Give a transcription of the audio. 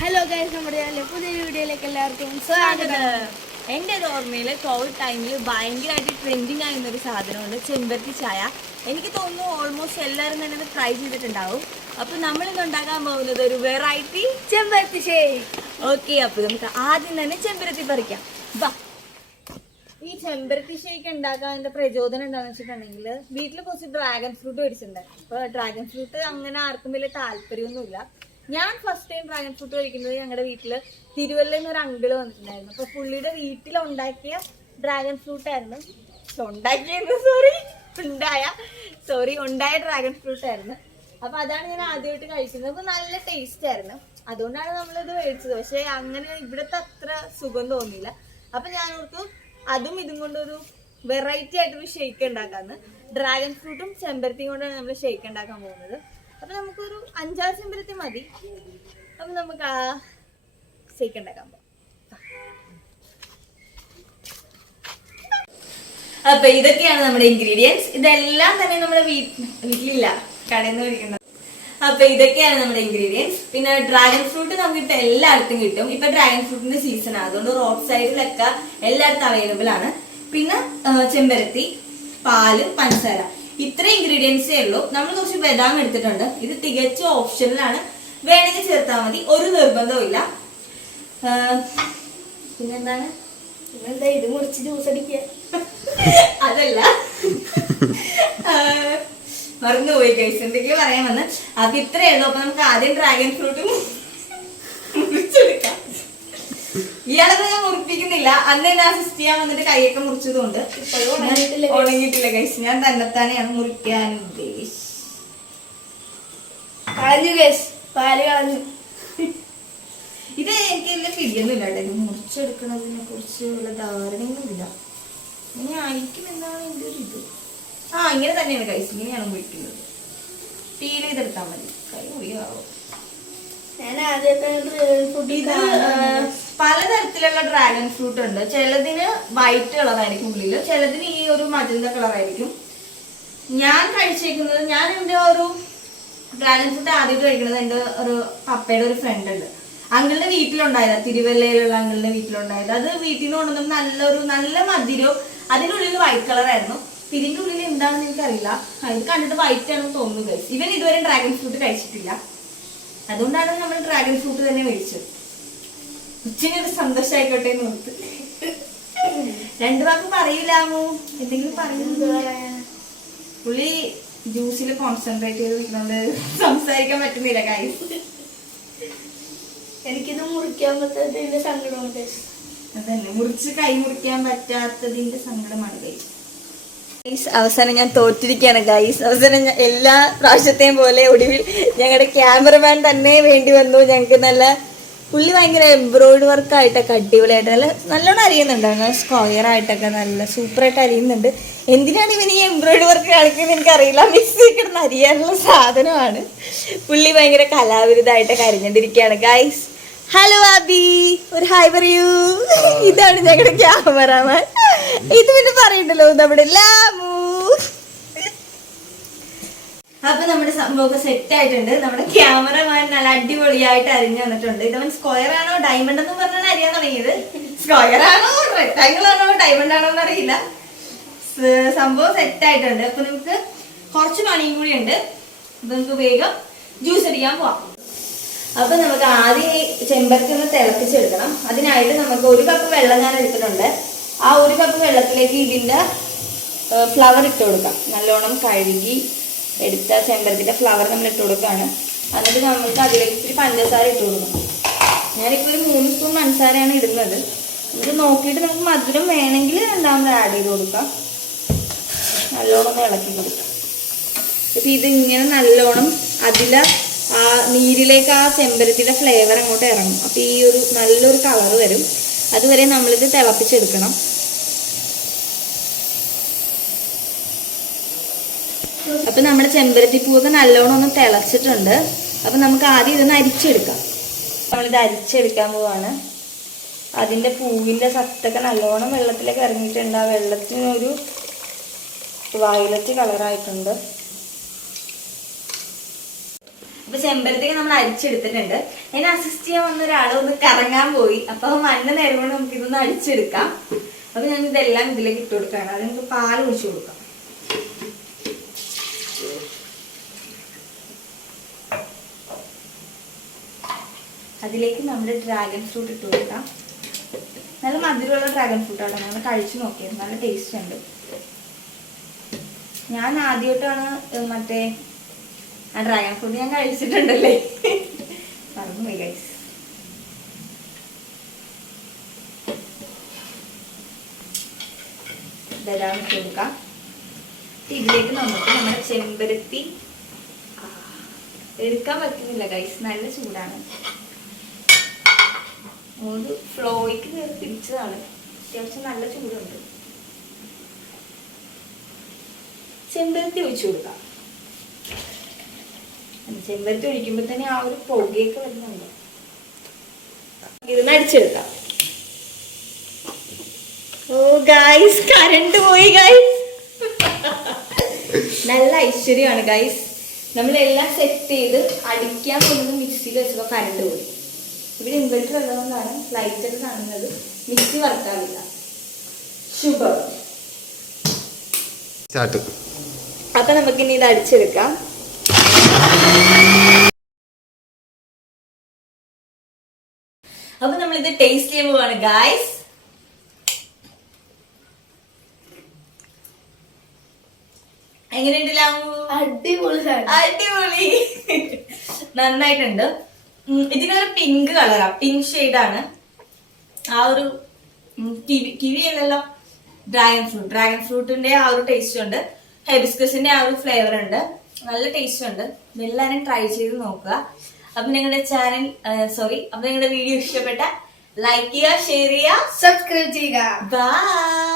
Hello guys നമ്മുടെ പുതിയ വീഡിയോയിലേക്ക് എല്ലാവർക്കും സ്വാഗതം. എന്റെ ഒരു ഓർമ്മയിൽ കോവിഡ് ടൈമിൽ ഭയങ്കരമായിട്ട് ട്രെൻഡിങ് ആയിരുന്ന ഒരു സാധനമുണ്ട് ചെമ്പരത്തി ചായ. എനിക്ക് തോന്നുന്നു ഓൾമോസ്റ്റ് എല്ലാവരും തന്നെ അത് ട്രൈ ചെയ്തിട്ടുണ്ടാവും. അപ്പോൾ നമ്മൾ ഇന്ന് ഉണ്ടാക്കാൻ പോകുന്നത് ഒരു വെറൈറ്റി ചെമ്പരത്തി ഷേക്ക് ഓക്കെ അപ്പോൾ നമുക്ക് ആദ്യം തന്നെ ചെമ്പരത്തി പറിക്കാം. വാ. ഈ ചെമ്പരത്തി ഷേക്ക് ഉണ്ടാക്കാന്റെ പ്രചോദനം എന്താണെന്ന് വെച്ചിട്ടുണ്ടെങ്കിൽ വീട്ടിൽ കുറച്ച് ഡ്രാഗൺ ഫ്രൂട്ട് മേടിച്ചിട്ടുണ്ട്. അപ്പോൾ ഡ്രാഗൺ ഫ്രൂട്ട് അങ്ങനെ ആർക്കും വലിയ താല്പര്യമൊന്നുമില്ല. ഞാൻ ഫസ്റ്റ് ടൈം ഡ്രാഗൺ ഫ്രൂട്ട് കഴിക്കുന്നത് ഞങ്ങളുടെ വീട്ടിൽ തിരുവല്ലയിൽ നിന്ന് ഒരു വന്നിട്ടുണ്ടായിരുന്നു. അപ്പൊ പുള്ളിയുടെ വീട്ടിൽ ഉണ്ടാക്കിയ ഡ്രാഗൺ ഫ്രൂട്ട് ആയിരുന്നു ഉണ്ടാക്കിയത് സോറി ഉണ്ടായ. സോറി ഉണ്ടായ ഡ്രാഗൺ ഫ്രൂട്ട് ആയിരുന്നു. അപ്പൊ അതാണ് ഞാൻ ആദ്യമായിട്ട് കഴിക്കുന്നത്. അപ്പൊ നല്ല ടേസ്റ്റ് ആയിരുന്നു. അതുകൊണ്ടാണ് നമ്മളിത് മേടിച്ചത്. പക്ഷെ അങ്ങനെ ഇവിടുത്തെ അത്ര സുഖം തോന്നിയില്ല. അപ്പൊ ഞാൻ ഓർത്തു അതും ഇതും കൊണ്ടൊരു വെറൈറ്റി ആയിട്ടൊരു ഷേക്ക് ഉണ്ടാക്കാന്ന്. ഡ്രാഗൺ ഫ്രൂട്ടും ചെമ്പരത്തിയും കൊണ്ടാണ് നമ്മൾ ഷേക്ക് ഉണ്ടാക്കാൻ പോകുന്നത്. അപ്പൊ നമുക്കൊരു അഞ്ചാറ് ചെമ്പരത്തി മതി. അപ്പൊ നമുക്ക് ആ ഷേക്ക് ഉണ്ടാക്കാൻ പോകാം അപ്പൊ ഇതൊക്കെയാണ് നമ്മുടെ ഇൻഗ്രീഡിയൻസ് ഇതെല്ലാം തന്നെ നമ്മുടെ വീട്ടിലില്ല. കടയിൽ നിന്ന് മേടിക്കുന്നത്. അപ്പൊ ഇതൊക്കെയാണ് നമ്മുടെ ഇൻഗ്രീഡിയൻസ് പിന്നെ ഡ്രാഗൺ ഫ്രൂട്ട് നമുക്ക് ഇപ്പൊ എല്ലായിടത്തും കിട്ടും. ഇപ്പൊ ഡ്രാഗൺ ഫ്രൂട്ടിന്റെ സീസൺ ആണ്. അതുകൊണ്ട് റോഡ് സൈഡിലൊക്കെ എല്ലായിടത്തും അവൈലബിൾ ആണ്. പിന്നെ ചെമ്പരത്തി പാൽ പഞ്ചസാര. ഇത്ര ഇൻഗ്രീഡിയൻസേ ഉള്ളൂ. നമ്മൾ കുറച്ച് ബദാം എടുത്തിട്ടുണ്ട്. ഇത് തികച്ചും ഓപ്ഷനിലാണ് വേണമെങ്കിൽ ചേർത്താൽ മതി. ഒരു നിർബന്ധവും ഇല്ല. പിന്നെന്താണ്? പിന്നെന്താ? ഇത് മുറിച്ച് ജ്യൂസ് അടിക്കുക. അതല്ല. മറന്നുപോയി കഴിച്ചു എന്തൊക്കെയോ പറയാൻ വന്ന്. അപ്പൊ ഇത്രയേ ഉള്ളൂ. അപ്പൊ നമുക്ക് ആദ്യം ഡ്രാഗൺ ഫ്രൂട്ട് ഇയാളൊക്കെ ഞാൻ മുറിപ്പിക്കുന്നില്ല. അന്ന് എന്നെ അസിസ്റ്റ് ചെയ്യാൻ വന്നിട്ട് കൈയൊക്കെ മുറിച്ചതുകൊണ്ട്. ഉണങ്ങിയിട്ടില്ല കൈസ് ഞാൻ തന്നെത്താനെയാണ് മുറിക്കാൻ ഉദ്ദേശിച്ചത്. കളഞ്ഞു പാൽ കളഞ്ഞു. ഇത് എനിക്ക് ഇതിന്റെ പിടിയൊന്നുമില്ല കേട്ടോ. ഇത് മുറിച്ചെടുക്കുന്നതിനെ കുറിച്ച് ഉള്ള ധാരണയൊന്നുമില്ല. ഇങ്ങനെ ആയിരിക്കും എന്നാണ് എന്റെ ഒരു ഇത്. ആ ഇങ്ങനെ തന്നെയാണ് കൈസ് ഇങ്ങനെയാണ് മുറിക്കുന്നത്. പീൽ ചെയ്തെടുത്താൽ മതി. കൈ മുറിയാവോ? ഞാൻ ആദ്യത്തെ ഫുഡ് പലതരത്തിലുള്ള ഡ്രാഗൺ ഫ്രൂട്ട് ഉണ്ട്. ചിലതിന് വൈറ്റ് കളറായിരിക്കും ഉള്ളിൽ. ചിലതിന് ഈ ഒരു മജന്ത കളറായിരിക്കും. ഞാൻ കഴിച്ചേക്കുന്നത് ഞാൻ എന്റെ ഒരു ഡ്രാഗൺ ഫ്രൂട്ട് ആദ്യമായിട്ട് കഴിക്കുന്നത് എന്റെ ഒരു പപ്പയുടെ ഒരു ഫ്രണ്ട് ഉണ്ട്. അങ്കിളുടെ വീട്ടിലുണ്ടായത് തിരുവല്ലയിലുള്ള അങ്കിളുടെ വീട്ടിലുണ്ടായത് അത് വീട്ടിൽ നിന്ന് കൊണ്ടുവന്ന നല്ലൊരു നല്ല മധുരവും അതിനുള്ളിൽ വൈറ്റ് കളറായിരുന്നു ഇതിന്റെ ഉള്ളിൽ എന്താണെന്ന് എനിക്കറിയില്ല. അത് കണ്ടിട്ട് വൈറ്റ് ആണെന്ന് തോന്നുന്നു. ഇവൻ ഇതുവരെ ഡ്രാഗൺ ഫ്രൂട്ട് കഴിച്ചിട്ടില്ല. അതുകൊണ്ടാണ് നമ്മൾ ഡ്രാഗൺ ഫ്രൂട്ട് തന്നെ മേടിച്ചത്. ഉച്ചനൊരു സന്തോഷമായിക്കോട്ടെ എന്ന് ഓർത്ത്. രണ്ടു വാക്ക് പറയില്ലാമോ എന്തെങ്കിലും പറയുന്നത് പുള്ളി ജ്യൂസിൽ കോൺസെൻട്രേറ്റ് ചെയ്ത് നിൽക്കുന്നത് സംസാരിക്കാൻ പറ്റുന്നില്ല കാര്യം എനിക്കിത് മുറിക്കാൻ പറ്റാത്തതിന്റെ സങ്കടമുണ്ട്. അതന്നെ മുറിച്ച് കൈ മുറിക്കാൻ പറ്റാത്തതിന്റെ സങ്കടമാണ് ഗൈസ് ഗൈസ് അവസാനം ഞാൻ തോറ്റിരിക്കുകയാണ് ഗൈസ് അവസാനം എല്ലാ പ്രാവശ്യത്തെയും പോലെ ഒടുവിൽ ഞങ്ങളുടെ ക്യാമറമാൻ തന്നെ വേണ്ടി വന്നു. ഞങ്ങൾക്ക് നല്ല പുള്ളി ഭയങ്കര എംബ്രോയിഡ് വർക്ക് ആയിട്ടൊക്കെ അടിപൊളിയായിട്ട് നല്ല നല്ലോണം അറിയുന്നുണ്ട് അങ്ങനെ സ്ക്വയർ ആയിട്ടൊക്കെ നല്ല സൂപ്പറായിട്ട് അറിയുന്നുണ്ട് എന്തിനാണ് ഇവന് ഈ എംബ്രോയിഡ് വർക്ക് കാണിക്കുന്നത് എനിക്കറിയില്ല. മിക്സി കിടന്ന് അറിയാനുള്ള സാധനമാണ്. പുള്ളി ഭയങ്കര കലാവിരുദ്ധമായിട്ടൊക്കെ അറിഞ്ഞിട്ടിരിക്കുകയാണ് ഗൈസ് ഹലോ ആബി ഒരു ഹായ് പറയൂ. ഇതാണ് ഞങ്ങളുടെ ക്യാമറമാൻ ഇത് പിന്നെ പറയണ്ടല്ലോ. നമ്മുടെ ലാമു. അപ്പൊ നമ്മുടെ സംഭവമൊക്കെ സെറ്റ് ആയിട്ടുണ്ട്. നമ്മുടെ ക്യാമറമാൻ നല്ല അടിപൊളിയായിട്ട് അറിഞ്ഞു വന്നിട്ടുണ്ട്. ഇതവൻ സ്ക്വയർ ആണോ ഡയമണ്ട് എന്ന് പറഞ്ഞാണ് അറിയാൻ തുടങ്ങിയത്. സ്ക്വയർ ആണോ റെക്ടാങ്കിൾ ആണോ ഡയമണ്ട് ആണോ എന്ന് അറിയില്ല സംഭവം സെറ്റ് ആയിട്ടുണ്ട്. അപ്പൊ നമുക്ക് കുറച്ച് പണിയും കൂടി ഉണ്ട്. അപ്പൊ നമുക്ക് വേഗം ജ്യൂസ് അടിക്കാൻ പോവാം. അപ്പൊ നമുക്ക് ആദ്യം ഈ ചെമ്പരത്തി ഒന്ന് തിളപ്പിച്ചെടുക്കണം. അതിനായിട്ട് നമുക്ക് ഒരു കപ്പ് വെള്ളം ഞാൻ എടുത്തിട്ടുണ്ട്. ആ ഒരു കപ്പ് വെള്ളത്തിലേക്ക് ഇതിന്റെ ഫ്ലവർ ഇട്ട് കൊടുക്കാം. നല്ലോണം കഴുകി എടുത്ത ചെമ്പരത്തിന്റെ ഫ്ലവർ നമ്മൾ ഇട്ട് കൊടുക്കുകയാണ് എന്നിട്ട് നമുക്ക് അതിലേക്ക് ഇത്തിരി പഞ്ചസാര ഇട്ട് കൊടുക്കണം. ഞാനിപ്പോൾ ഒരു മൂന്ന് സ്പൂൺ പഞ്ചസാരയാണ് ഇടുന്നത്. എന്നിട്ട് നോക്കിയിട്ട് നമുക്ക് മധുരം വേണമെങ്കിൽ രണ്ടാമത് ആഡ് ചെയ്ത് കൊടുക്കാം. നല്ലോണം ഒന്ന് ഇളക്കി കൊടുക്കാം. ഇപ്പൊ ഇത് ഇങ്ങനെ നല്ലോണം അതില ആ നീരിലേക്ക് ആ ചെമ്പരത്തിയുടെ ഫ്ലേവർ അങ്ങോട്ട് ഇറങ്ങും. അപ്പൊ ഈ ഒരു നല്ലൊരു കളർ വരും. അതുവരെ നമ്മളിത് തിളപ്പിച്ചെടുക്കണം. അപ്പൊ നമ്മുടെ ചെമ്പരത്തി പൂവൊക്കെ നല്ലോണം ഒന്ന് തിളച്ചിട്ടുണ്ട്. അപ്പൊ നമുക്ക് ആദ്യം ഇതൊന്ന് അരിച്ചെടുക്കാം. നമ്മളിത് അരിച്ചെടുക്കാൻ പോവാണ്. അതിന്റെ പൂവിന്റെ സത്തൊക്കെ നല്ലോണം വെള്ളത്തിലേക്ക് ഇറങ്ങിയിട്ടുണ്ട്. ആ വെള്ളത്തിനൊരു വയലറ്റ് കളറായിട്ടുണ്ട് അപ്പൊ ചെമ്പരത്തേക്ക് നമ്മൾ അരിച്ചെടുത്തിട്ടുണ്ട്. അതിനെ അസിസ്റ്റ് ചെയ്യാൻ വന്ന ഒരാൾ ഒന്ന് കറങ്ങാൻ പോയി. അപ്പൊ മഞ്ഞ നേരം കൊണ്ട് നമുക്ക് ഇതൊന്ന് അരിച്ചെടുക്കാം. അപ്പൊ ഞാൻ ഇതെല്ലാം ഇതിലേക്ക് ഇട്ട് അത് നമുക്ക് പാൽ ഒഴിച്ചു കൊടുക്കാം. അതിലേക്ക് നമ്മൾ ഡ്രാഗൺ ഫ്രൂട്ട് ഇട്ട് കൊടുക്കാം. നല്ല മധുരമുള്ള ഡ്രാഗൺ ഫ്രൂട്ടാണ് ഞങ്ങൾ കഴിച്ചു നോക്കിയത് നല്ല ടേസ്റ്റ് ഉണ്ട്. ഞാൻ ആദ്യമായിട്ടാണ് മറ്റേ ആ ഡ്രാഗൺ ഫ്രൂട്ട് ഞാൻ കഴിച്ചിട്ടുണ്ടല്ലേ? മറന്നുപോയി ഗൈസ് കൊടുക്കാം. ഇതിലേക്ക് നമുക്ക് നമ്മുടെ ചെമ്പരത്തി എടുക്കാൻ പറ്റുന്നില്ല ഗൈസ് നല്ല ചൂടാണ്. ഒരു ഫ്ലോയ്ക്ക് കയറി പിടിച്ചതാണ് അത്യാവശ്യം നല്ല ചൂടുണ്ട്. ചെമ്പരത്തി ഒഴിച്ചു കൊടുക്കാം. ചെമ്പരത്തി ഒഴിക്കുമ്പോ തന്നെ ആ ഒരു പുകയൊക്കെ വരുന്നുണ്ട്. ഇതൊന്ന് അടിച്ചെടുക്കാം. ഓ ഗൈസ് കരണ്ട് പോയി ഗൈസ് നല്ല ഐശ്വര്യമാണ് ഗൈസ് നമ്മളെല്ലാം സെറ്റ് ചെയ്ത് അടിക്കാൻ പോകുന്നത് മിക്സിയിൽ വെച്ചപ്പോൾ കരണ്ട് പോയി. ഇവിടെ ഇൻവെർട്ടർ ഉള്ളതുകൊണ്ടാണ് ലൈറ്റ് ഒക്കെ കാണുന്നത്. മിക്സി വർക്കാവില്ല ശുഭം. അപ്പൊ നമുക്ക് ഇനി ഇത് അടിച്ചെടുക്കാം. അപ്പൊ നമ്മൾ ഇത് ടേസ്റ്റ് ചെയ്യാൻ പോവാണ് ഗായ്സ് എങ്ങനെയുണ്ട് അടിപൊളി. അടിപൊളി. നന്നായിട്ടുണ്ട്. ഇതിനൊരു പിങ്ക് കളറാ പിങ്ക് ഷെയ്ഡാണ് ആ ഒരു കിവി അല്ലല്ലോ. ഡ്രാഗൺ ഫ്രൂട്ട് ഡ്രാഗൺ ഫ്രൂട്ടിന്റെ ആ ഒരു ടേസ്റ്റ് ഉണ്ട്. ഹെബിസ്കസിന്റെ ആ ഒരു ഫ്ലേവർ ഉണ്ട്. നല്ല ടേസ്റ്റ് ഉണ്ട്. എല്ലാവരും ട്രൈ ചെയ്ത് നോക്കുക. അപ്പൊ നിങ്ങളുടെ ചാനൽ സോറി അപ്പൊ നിങ്ങളുടെ വീഡിയോ ഇഷ്ടപ്പെട്ട ലൈക്ക് ചെയ്യുക ഷെയർ ചെയ്യുക സബ്സ്ക്രൈബ് ചെയ്യുക. ബൈ